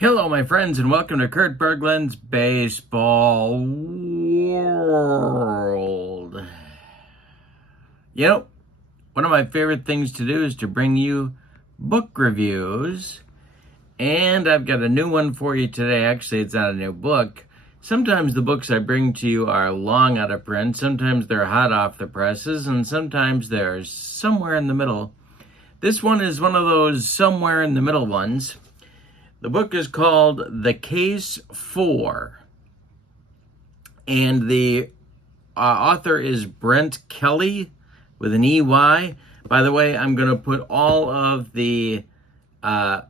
Hello, my friends, and welcome to Kurt Bergland's Baseball World. You know, one of my favorite things to do is to bring you book reviews, and I've got a new one for you today. Actually, it's not a new book. Sometimes the books I bring to you are long out of print, sometimes they're hot off the presses, and sometimes they're somewhere in the middle. This one is one of those somewhere in the middle ones. The book is called The Case For, and the author is Brent Kelley with an EY. By the way, I'm going to put all of the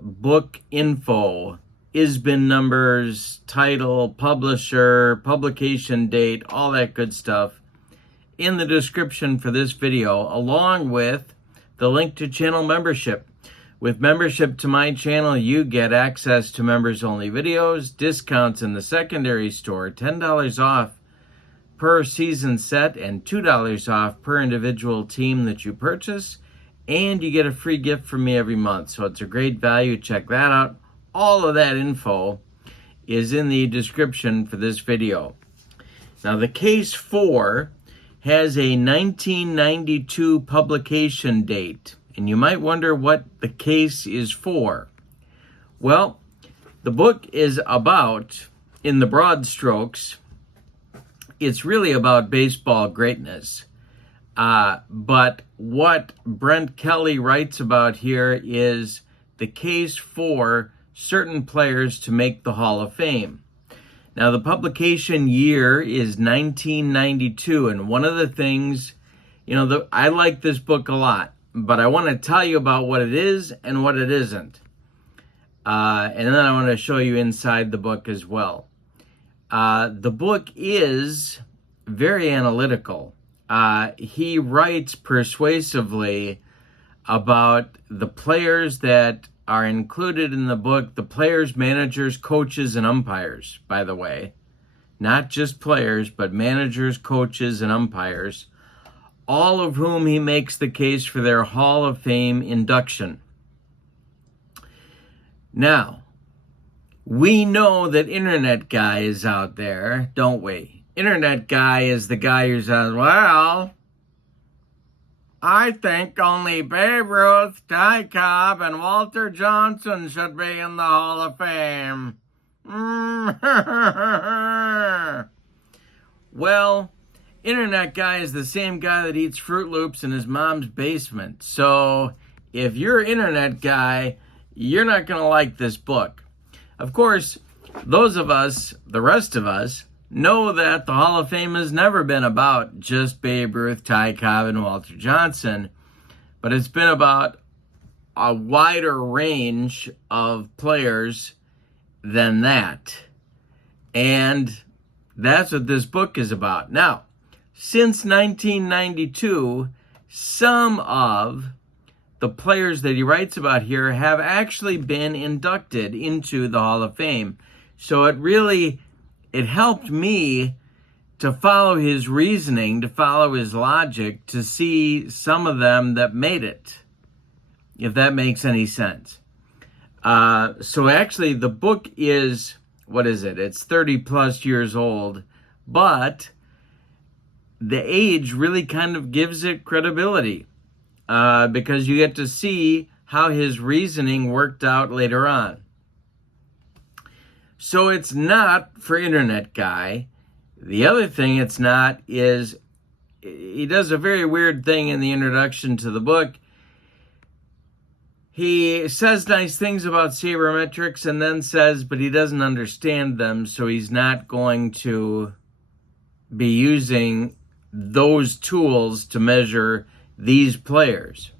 book info, ISBN numbers, title, publisher, publication date, all that good stuff in the description for this video, along with the link to channel membership. With membership to my channel, you get access to members-only videos, discounts in the secondary store, $10 off per season set, and $2 off per individual team that you purchase, and you get a free gift from me every month. So it's a great value. Check that out. All of that info is in the description for this video. Now, The Case For has a 1992 publication date. And you might wonder what the case is for. Well, the book is about, in the broad strokes, it's really about baseball greatness. But what Brent Kelley writes about here is the case for certain players to make the Hall of Fame. Now, the publication year is 1992, and one of the things, I like this book a lot. But I want to tell you about what it is and what it isn't. And then I want to show you inside the book as well. The book is very analytical. He writes persuasively about the players that are included in the book, the players, managers, coaches, and umpires, by the way. Not just players, but managers, coaches, and umpires, all of whom he makes the case for their Hall of Fame induction. Now, we know that Internet Guy is out there, don't we? Internet Guy is the guy who says, well, I think only Babe Ruth, Ty Cobb, and Walter Johnson should be in the Hall of Fame. Well, Internet Guy is the same guy that eats Fruit Loops in his mom's basement. So if you're Internet Guy, you're not going to like this book. Of course, those of us, the rest of us, know that the Hall of Fame has never been about just Babe Ruth, Ty Cobb, and Walter Johnson, but it's been about a wider range of players than that. And that's what this book is about. Now, since 1992, some of the players that he writes about here have actually been inducted into the Hall of Fame. So it helped me to follow his reasoning, to follow his logic, to see some of them that made it, if that makes any sense. So actually the book is, It's 30 plus years old, but the age really kind of gives it credibility because you get to see how his reasoning worked out later on. So it's not for Internet Guy. The other thing it's not is he does a very weird thing in the introduction to the book. He says nice things about sabermetrics and then says, but he doesn't understand them, so he's not going to be using those tools to measure these players.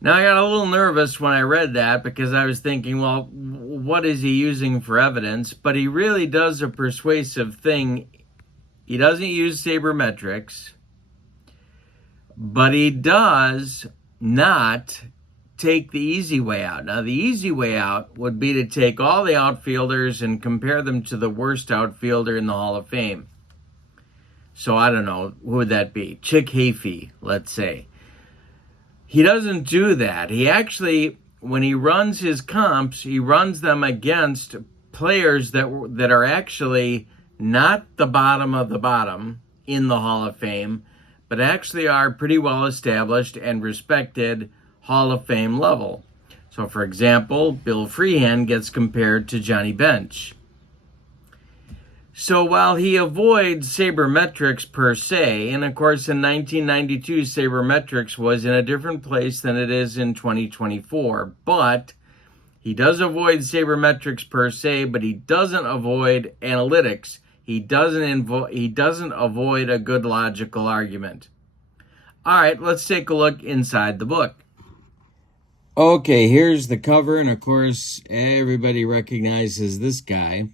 Now, I got a little nervous when I read that because I was thinking, well, what is he using for evidence? But he really does a persuasive thing. He doesn't use sabermetrics, but he does not take the easy way out. Now, the easy way out would be to take all the outfielders and compare them to the worst outfielder in the Hall of Fame. So I don't know, who would that be? Chick Hafey, let's say. He doesn't do that. He actually when he runs his comps, he runs them against players that are actually not the bottom of the bottom in the Hall of Fame, but actually are pretty well established and respected Hall of Fame level. So, for example, Bill Freehan gets compared to Johnny Bench. So while he avoids sabermetrics per se, and of course in 1992 sabermetrics was in a different place than it is in 2024, but he does avoid sabermetrics per se, but he doesn't avoid analytics. He doesn't avoid a good logical argument. All right, let's take a look inside the book. Okay, here's the cover, and of course everybody recognizes this guy,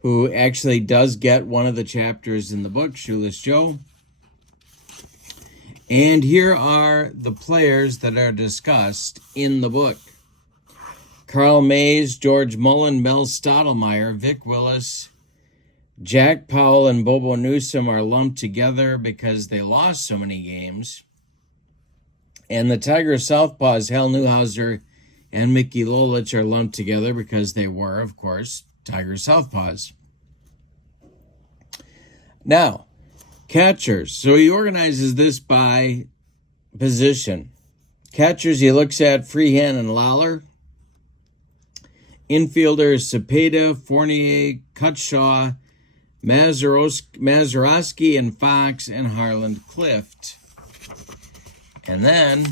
who actually does get one of the chapters in the book, Shoeless Joe. And here are the players that are discussed in the book. Carl Mays, George Mullen, Mel Stottlemyre, Vic Willis, Jack Powell, and Bobo Newsom are lumped together because they lost so many games. And the Tiger Southpaws, Hal Newhouser and Mickey Lolich, are lumped together because they were, of course, Tiger Southpaws. Now, catchers. So he organizes this by position. Catchers, he looks at Freehan and Lawler. Infielders, Cepeda, Fournier, Cutshaw, Mazeroski, and Fox, and Harland Clift. And then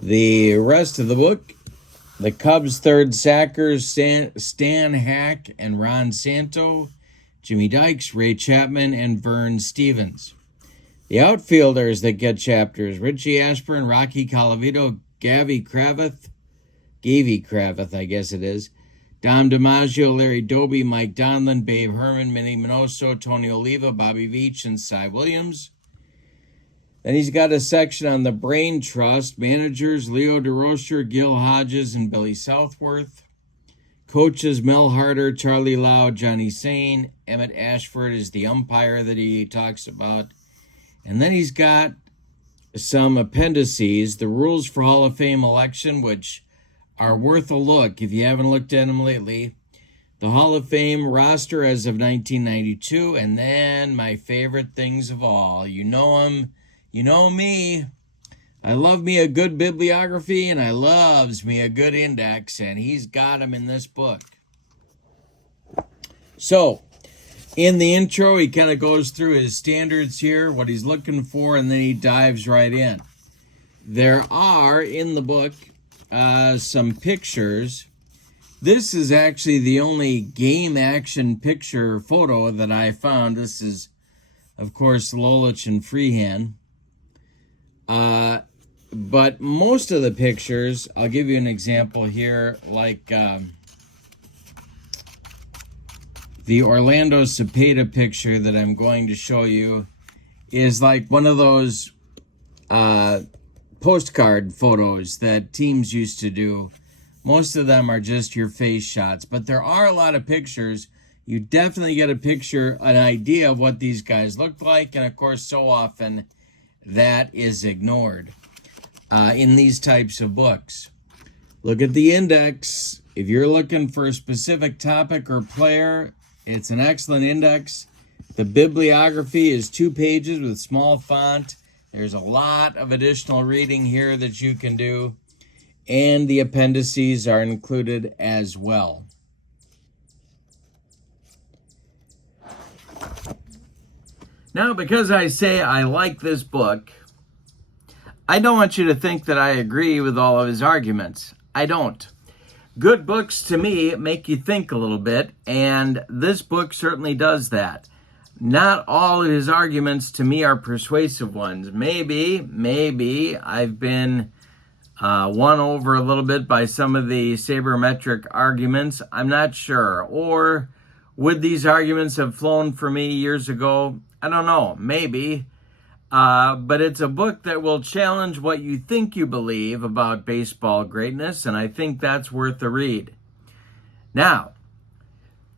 the rest of the book, the Cubs' third sackers, Stan Hack and Ron Santo, Jimmy Dykes, Ray Chapman, and Vern Stevens. The outfielders that get chapters, Richie Ashburn, Rocky Colavito, Gavy Cravath, I guess it is, Dom DiMaggio, Larry Doby, Mike Donlin, Babe Herman, Minnie Minoso, Tony Oliva, Bobby Veach, and Cy Williams. Then he's got a section on the Brain Trust, managers Leo DeRocher, Gil Hodges, and Billy Southworth. Coaches Mel Harder, Charlie Lau, Johnny Sane. Emmett Ashford is the umpire that he talks about. And then he's got some appendices, the rules for Hall of Fame election, which are worth a look if you haven't looked at them lately. The Hall of Fame roster as of 1992, and then my favorite things of all. You know them. You know me, I love me a good bibliography, and I loves me a good index, and he's got them in this book. So, in the intro, he kind of goes through his standards here, what he's looking for, and then he dives right in. There are, in the book, some pictures. This is actually the only game action picture photo that I found. This is, of course, Lolich and Freehan. But most of the pictures, I'll give you an example here, like the Orlando Cepeda picture that I'm going to show you is like one of those postcard photos that teams used to do. Most of them are just your face shots, but there are a lot of pictures. You definitely get a picture, an idea of what these guys looked like, and of course, so often that is ignored in these types of books. Look at the index. If you're looking for a specific topic or player, it's an excellent index. The bibliography is 2 pages with small font. There's a lot of additional reading here that you can do, and the appendices are included as well. Now, because I say I like this book, I don't want you to think that I agree with all of his arguments. I don't. Good books, to me, make you think a little bit, and this book certainly does that. Not all of his arguments, to me, are persuasive ones. Maybe I've been won over a little bit by some of the sabermetric arguments. I'm not sure. Or would these arguments have flown for me years ago? I don't know. Maybe. But it's a book that will challenge what you think you believe about baseball greatness, and I think that's worth a read. Now,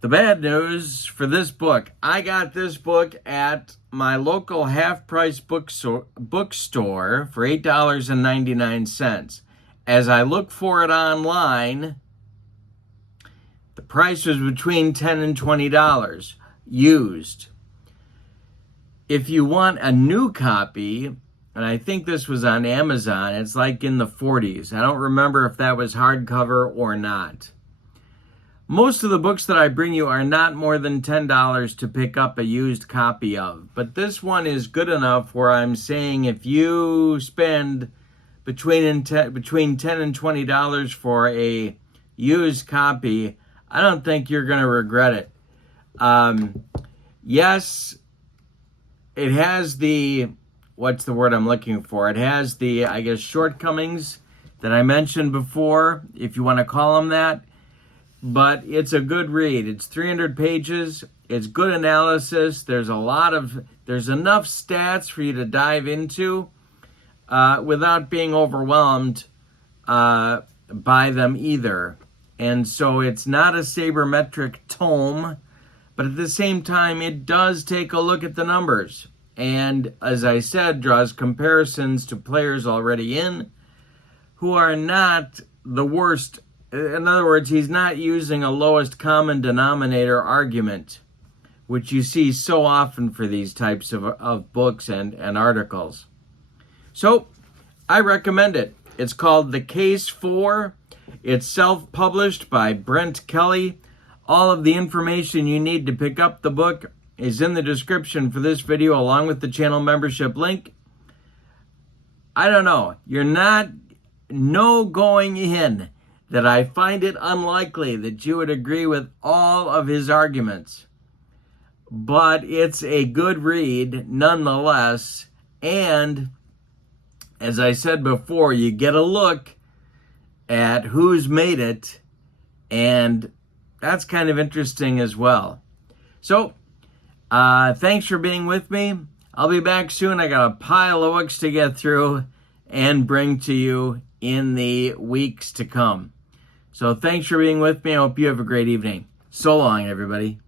the bad news for this book, I got this book at my local half-price bookstore for $8.99. as I look for it online, the price was between $10 and $20 used. If you want a new copy, and I think this was on Amazon, it's like in the 40s. I don't remember if that was hardcover or not. Most of the books that I bring you are not more than $10 to pick up a used copy of. But this one is good enough where I'm saying if you spend between $10 and $20 for a used copy, I don't think you're going to regret it. Yes, it has the, what's the word I'm looking for? It has the, I guess, shortcomings that I mentioned before, if you want to call them that. But it's a good read. It's 300 pages. It's good analysis. There's enough stats for you to dive into without being overwhelmed by them either. And so it's not a sabermetric tome, but at the same time, it does take a look at the numbers. And as I said, draws comparisons to players already in who are not the worst. In other words, he's not using a lowest common denominator argument, which you see so often for these types of books and articles. So I recommend it. It's called The Case For. It's self-published by Brent Kelley. All of the information you need to pick up the book is in the description for this video, along with the channel membership link. I don't know. You're going in that I find it unlikely that you would agree with all of his arguments. But it's a good read nonetheless. And as I said before, you get a look at who's made it. And that's kind of interesting as well. So, thanks for being with me. I'll be back soon. I got a pile of books to get through and bring to you in the weeks to come. So thanks for being with me. I hope you have a great evening. So long, everybody.